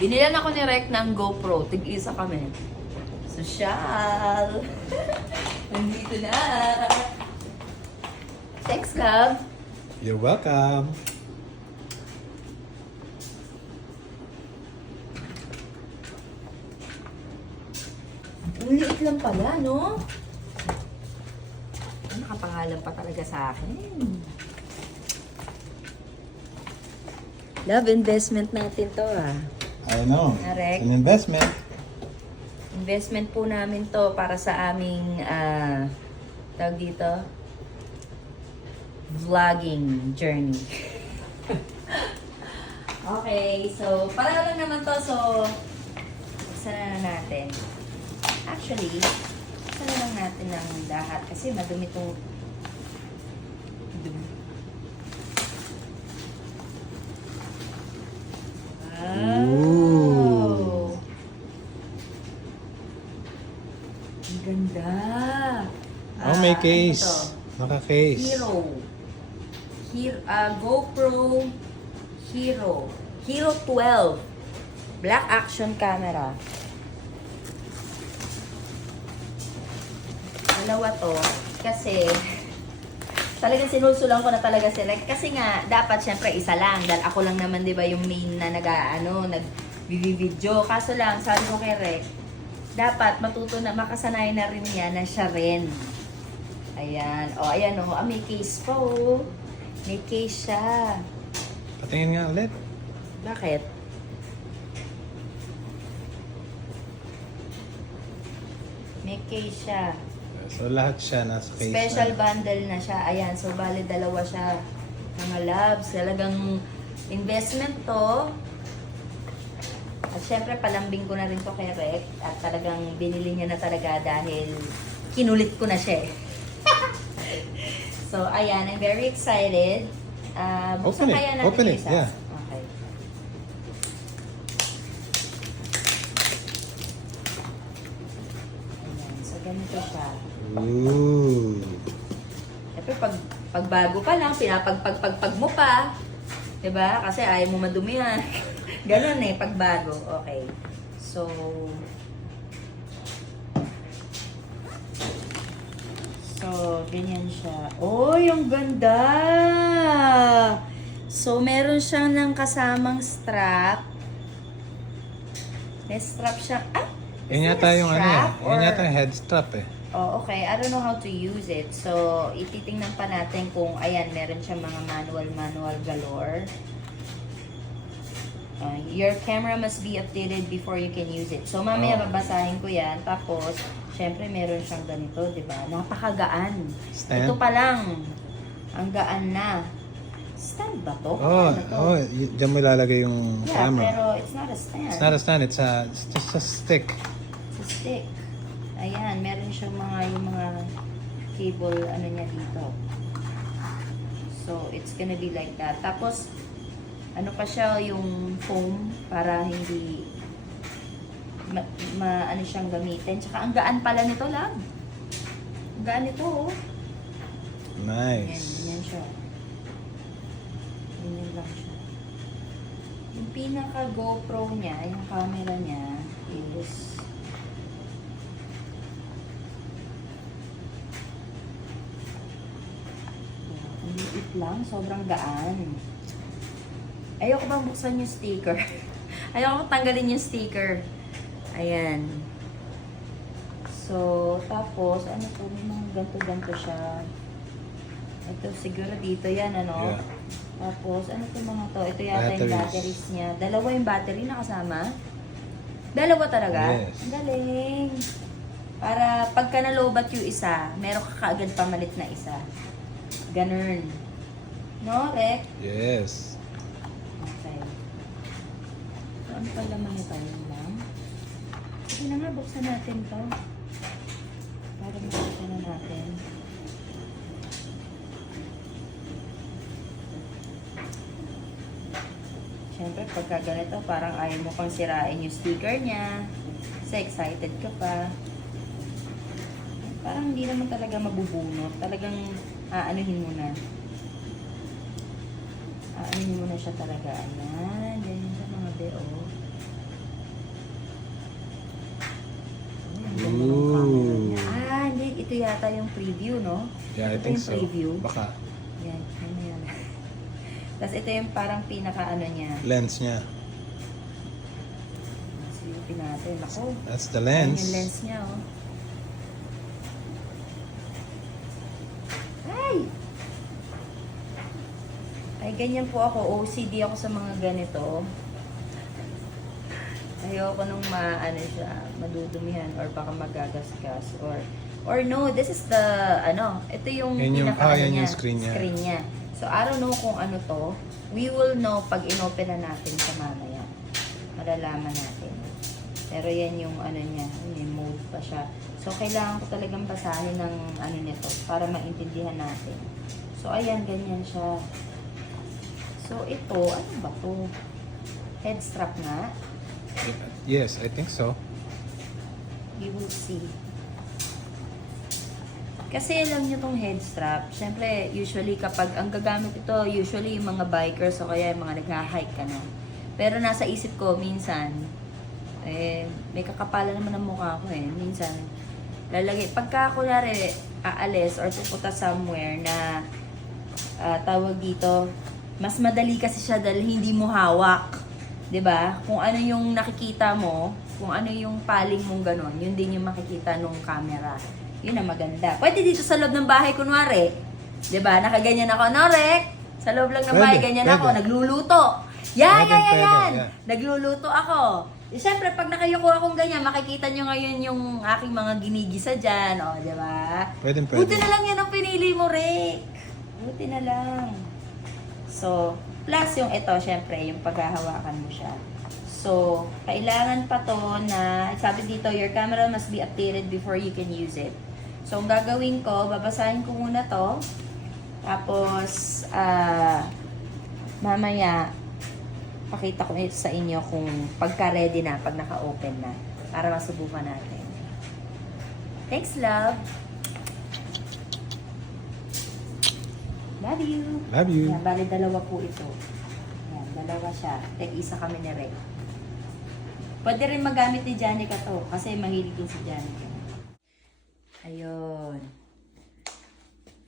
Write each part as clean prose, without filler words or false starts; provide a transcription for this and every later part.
Binilan ako ni Rek ng GoPro. Tig-isa kami. Sosyal. Nandito na. Thanks, love. You're welcome. Ang liit lang pala, no? Nakapangalan pa talaga sa akin. Love investment natin to, ah. I know. Correct. It's an investment. Investment po namin to para sa aming, tawag dito, vlogging journey. Okay, so, para lang naman to, so, buksan na natin. Actually, buksan na lang natin ng lahat kasi madumi itong dumi. Wow! Ang ganda! Oh, may Ano case. to? Naka-case. GoPro Hero 12 Black Action Camera. Dalawa to kasi talagang sinusulang ko na talaga sila. Kasi nga, dapat syempre isa lang. Dahil ako lang naman, di ba, yung main na nag-video. Kaso lang, sabi ko kay Rek, dapat matuto na, makasanay na rin niya na siya rin. Ayan. O, ayan o. May case pa o. May case siya. Patingin nga ulit. Bakit? May case siya. So lahat siya nasa case Special na. bundle na siya. Ayan, so bali dalawa siya. Mga loves, talagang investment to. At syempre, palambing ko na rin to kay Rek. At talagang binili niya na talaga dahil kinulit ko na siya eh. So, ayan, I'm very excited. Buksan Open it. kaya natin Open yung it, isa? yeah. Okay. Ayan, so ganito siya. Ooh. Siyempre, pag bago pa lang, pinapagpagpagpag mo pa. 'Di ba? Kasi ayaw mo madumihan. Ganun eh, pag bago. Okay. So, ganyan siya. Oh, yung ganda! So, meron siyang ng kasamang strap. May strap siya. Ah! Yan is it yata a yung ano strap eh. Yan or- yata yung head strap eh. Oh, okay. I don't know how to use it. So, ititingnan pa natin kung, ayan, meron siyang mga manual galore. Your camera must be updated before you can use it. So, mamaya Oh. babasahin ko yan. Tapos, syempre, meron siyang ganito, di ba? Napakagaan. Stand? Ito pa lang. Ang gaan na. Stand ba to? Oh, Ano to? oh, diyan mo ilalagay yung Yeah, camera. pero it's not a stand. It's not a stand, it's just a stick. It's a stick. Ayan, meron siyang yung mga cable, ano niya dito. So, it's gonna be like that. Tapos, ano pa siya, yung foam para hindi ano siyang gamitin. Tsaka, ang gaan pala nito, love. Ang gaan nito, oh. Ayan, Nice. ganyan siya. Ganyan lang siya. Yung pinaka GoPro niya, yung camera niya, is ang liit lang, sobrang gaan. Ayoko bang buksan yung sticker. Ayoko tanggalin yung sticker. Ayan. So, tapos, ano po, may mga ganto-ganto siya. Ito, siguro dito yan, ano? Yeah. Tapos, ano po mga to? Ito yata yung Batteries. batteries niya. Dalawa yung battery na kasama. Dalawa talaga? Yes. Ang galing. Para pagka nalobat yung isa, meron ka kaagad pamalit na isa. Ganun. No, Rek? Yes. Okay. So, ano pala mga tayo lang? Sige na nga, buksan natin to. Para makita na natin. Siyempre, pagka ganito, parang ayaw mo pang sirain yung sticker niya. Kasi excited ka pa. Parang hindi naman talaga mabubunot. Talagang aanuhin mo na. Aanuhin mo na siya talaga. Ayan. Ganyan siya mga beo. preview, no? Yeah, I Ito think yung so. preview. Baka Yan, ano yan. Tapos ito yung parang pinaka-ano niya. lens niya. Silipin natin. Ako, That's the ayan lens. yung lens niya, oh. Ay! Ay, ganyan po ako. OCD ako sa mga ganito. Ayoko nung madudumihan or baka magagasgas or no, this is the ito yung Yan yung- pinaka yan niya, yung screen niya. So I don't know kung ano to. We will know pag inopen na natin sa mamaya. Malalaman natin. Pero yan yung niya, may mode pa siya. So kailangan ko talagang basahin ng nito para maintindihan natin. So ayan, ganyan siya. So ito, ano ba to? Head strap nga. Yes, I think so. You will see. Kasi alam nyo tong head strap, syempre, usually kapag ang gagamit ito, usually yung mga bikers o kaya yung mga nag-hike ka na. Pero nasa isip ko, minsan, may kakapalan naman ang mukha ko minsan, lalagay, pagka kunwari, aalis or pupunta somewhere na tawag dito, mas madali kasi siya dahil hindi mo hawak. 'Di ba? Kung ano yung nakikita mo, kung ano yung paling mong ganon, yun din yung makikita nung camera. Yun ang maganda. Pwede dito sa loob ng bahay, kunwari. 'Di ba? Nakaganyan ako, Norek. Sa loob lang ng bahay, ganyan ako. Nagluluto. Yan. Yeah. Nagluluto ako. Siyempre, pag nakayuko akong ganyan, makikita nyo ngayon yung aking mga ginigisa dyan. O, 'di ba? Pwede. Buti na lang yan ang pinili mo, Rick. Buti na lang. So, plus yung ito, syempre, yung paghahawakan mo siya. So, kailangan pa to na, sabi dito, your camera must be updated before you can use it. So, ang gagawin ko, babasahin ko muna to. Tapos, mamaya, pakita ko ito sa inyo kung pagka-ready na, pag naka-open na, para masubukan natin. Thanks, love! Love you! Love you. Yan, bali dalawa po ito. Yan, dalawa siya. Tig-isa kami ni Rek. Pwede rin magamit ni Janica to, kasi mahilig din si Janica. Ayun.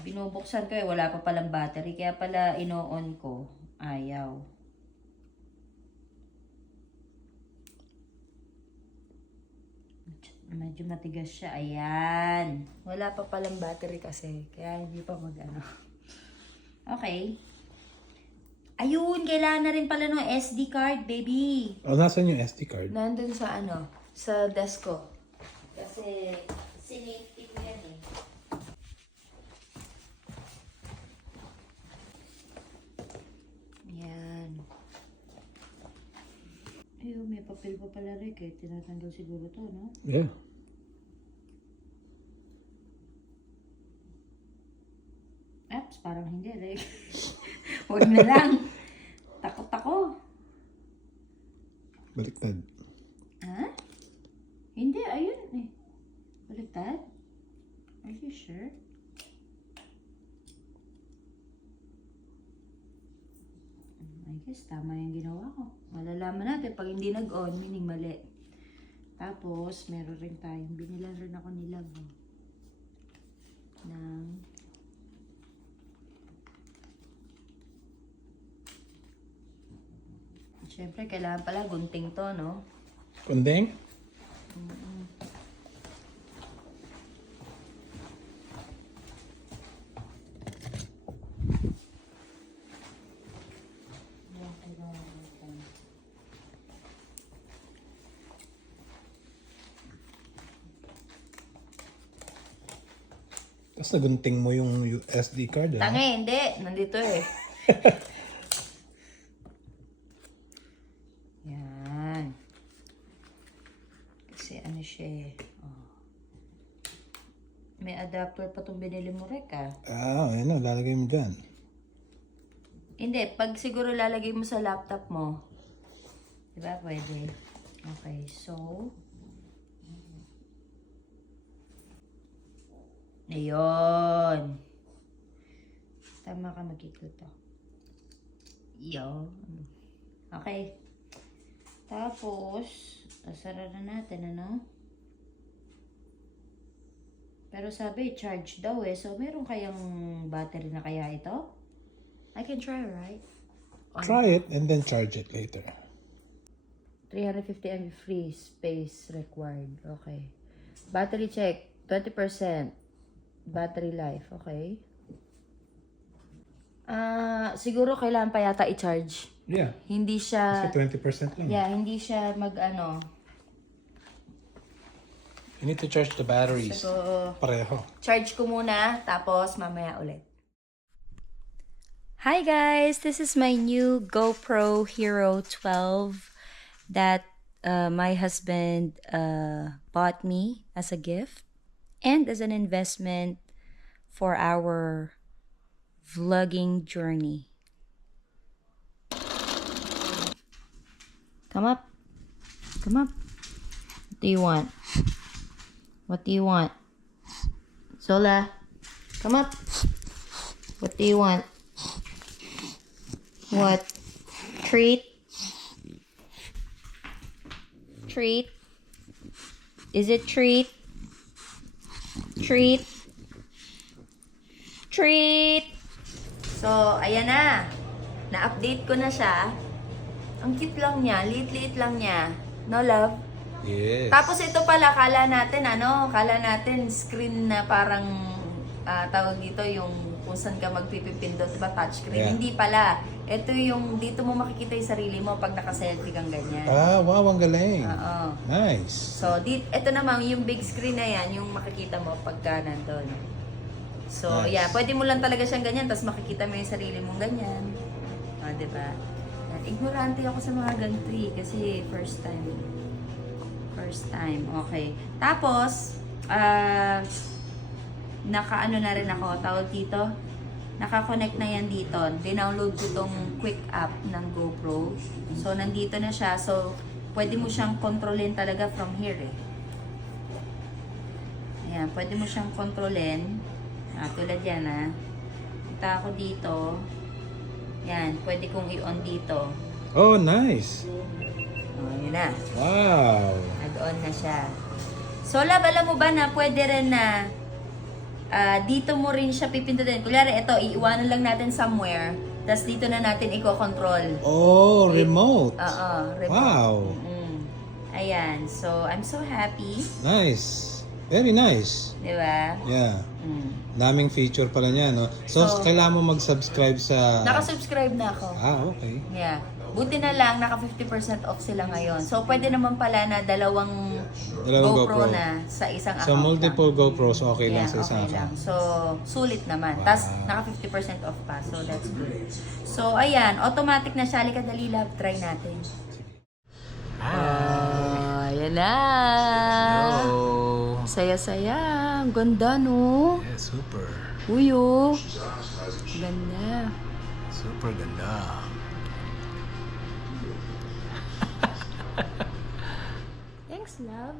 Binubuksan ko wala pa palang battery, kaya pala ino-on ko. Ayaw. Medyo matigas siya. Ayan. Wala pa palang battery kasi, kaya hindi pa mag-ano. Okay. Ayun, kailangan na rin pala ng SD card, baby. Oh, nasaan yung SD card? Nandun sa sa desk ko. Kasi, sinate ko yan eh. Yan. Ayun, may papel pa pala rin eh. Tinatanggal siguro to, no? Yeah. Apps, parang hindi, like. Huwag na lang. Takot ako. Baliktad. Ha? Hindi, ayun eh. Baliktad? Are you sure? I guess tama yung ginawa ko. Malalaman natin pag hindi nag-on, meaning mali. Tapos, meron rin tayong, binilan rin ako ni Love ng siyempre, kailangan pala gunting to, no? Kundeng? Tapos nagunting mo yung SD card, Tangi, hindi. Nandito eh. Yan. Kasi ano siya eh. Oh. May adapter pa itong binili mo, Rek, ah. Ayun na, lalagay mo dyan. Hindi, pag siguro lalagay mo sa laptop mo. Diba? Pwede. Okay, so. Ayun. Tama ka mag-ikot to. Yun. Okay. Tapos, asara na natin, ano? Pero sabi, charge daw eh. So, meron kayang battery na kaya ito? I can try, right? Try it and then charge it later. 350 mb free space required. Okay. Battery check, 20%. Battery life, okay. Siguro kailangan pa yata i-charge. Yeah. Hindi siya... Kasi 20% lang. Yeah, hindi siya mag-ano. You need to charge the batteries. So, Pareho. charge ko muna, tapos mamaya ulit. Hi guys! This is my new GoPro Hero 12 that my husband bought me as a gift and as an investment for our vlogging journey. Come up. Come up. What do you want? What do you want? Zola, come up. What do you want? What? Treat? Treat? Is it treat? Treat? Treat! So, ayan na. Na-update ko na siya. Ang cute lang niya. Liit-liit lang niya. No, love? Yes. Tapos ito pala, kala natin screen na parang tawag dito yung kung saan ka magpipipindot, diba touchscreen? Yeah. Hindi pala. Ito yung dito mo makikita yung sarili mo pag naka-selfie kang ganyan. Ah, wow, ang galing. Oo. Nice. So, ito naman, yung big screen na yan, yung makikita mo pagka nandun. So, Nice. yeah, pwede mo lang talaga siyang ganyan, tapos makikita mo yung sarili mong ganyan. O, diba? Yan. Ignorante ako sa mga ganito kasi first time. First time, okay. Tapos, naka-ano na rin ako, tawag dito, naka-connect na yan dito. Dinownload ko tong quick app ng GoPro. So, nandito na siya. So, pwede mo siyang kontrolin talaga from here eh. Ayan, pwede mo siyang kontrolin. Tulad yan Punta ako dito. Yan, pwede kong i-on dito. Oh, nice. Yun na. Wow. Nag-on na siya. So, love, alam mo ba na pwede rin na dito mo rin siya pipindutin. Kunyari, ito, iiwanan lang natin somewhere. Tapos dito na natin i-control. Oh, remote. Oo, remote. Wow. Ayan. So, I'm so happy. Nice. Very nice. Di ba? Yeah. Daming feature pala niya, no? So, So, kailangan mo mag-subscribe sa... Nakasubscribe na ako. Ah, okay. Yeah. Buti na lang, naka 50% off sila ngayon. So, pwede naman pala na dalawang GoPro na sa isang account So, multiple lang. GoPros, okay lang Yeah, sa isang okay lang. account. So, sulit naman. Wow. Tapos, naka 50% off pa. So, that's good. So, ayan. Automatic na siya. Halika, dali, love. Try natin. Ayan na. Hello. Saya-saya. Ang ganda, no? Yeah, super. Uy, oh. Ganda. Super ganda. Thanks, love.